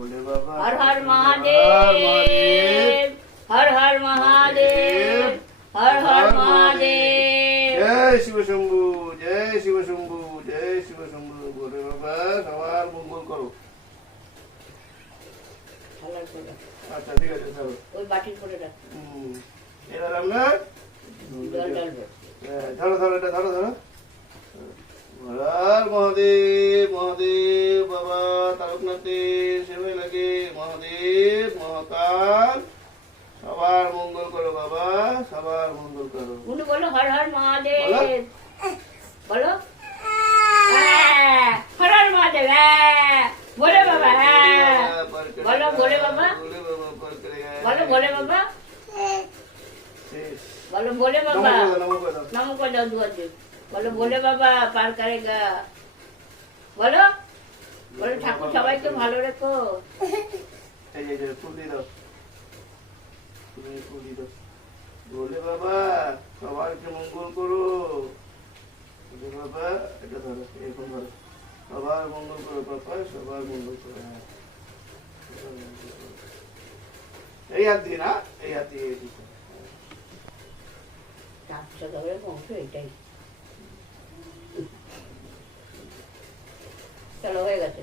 भोले बाबा हर हर महादेव, हर हर महादेव, हर हर महादेव। जय शिव शंभू, जय शिव शंभू, जय शिव शंभू। भोले बाबा सवार मंगल करो। अच्छा ठीक है चलो ওই বাটির করে রাখ এবার আমরা জল ঢালবো ধরো ধরো এটা ধরো ধরো হর মহাদেব মহাদেব বাবা তারকনাথের সেবায় লাগে মহাদেব মহাকাল সবার মঙ্গল করো বাবা সবার মঙ্গল করো উনি বলো হর হর মহাদেব বলো হ্যাঁ, হর হর মহাদেব হ্যাঁ, বলে বাবা হ্যাঁ, বলো ভোলে বাবা বলো ভোলে বাবা বলো ভোলে বাবা নমো করে দাও দুয়ার দিন বলো ভোলে বাবা পার করেগা বলো বলো ঠাকুর সবাইকে ভালো রেখো এই যে ফুল দিয়ে দাও ফুল দিয়ে দাও ভোলে বাবা সবাইকে মঙ্গল করো ভোলে বাবা এটা ধরো এরকম ধরো সবার মঙ্গল করো পাপা সবার মঙ্গল করো হ্যাঁ এই হাত দিয়ে না এই হাত দিয়ে চারশো টাকার বংশ এটাই চলো হয়ে গেছে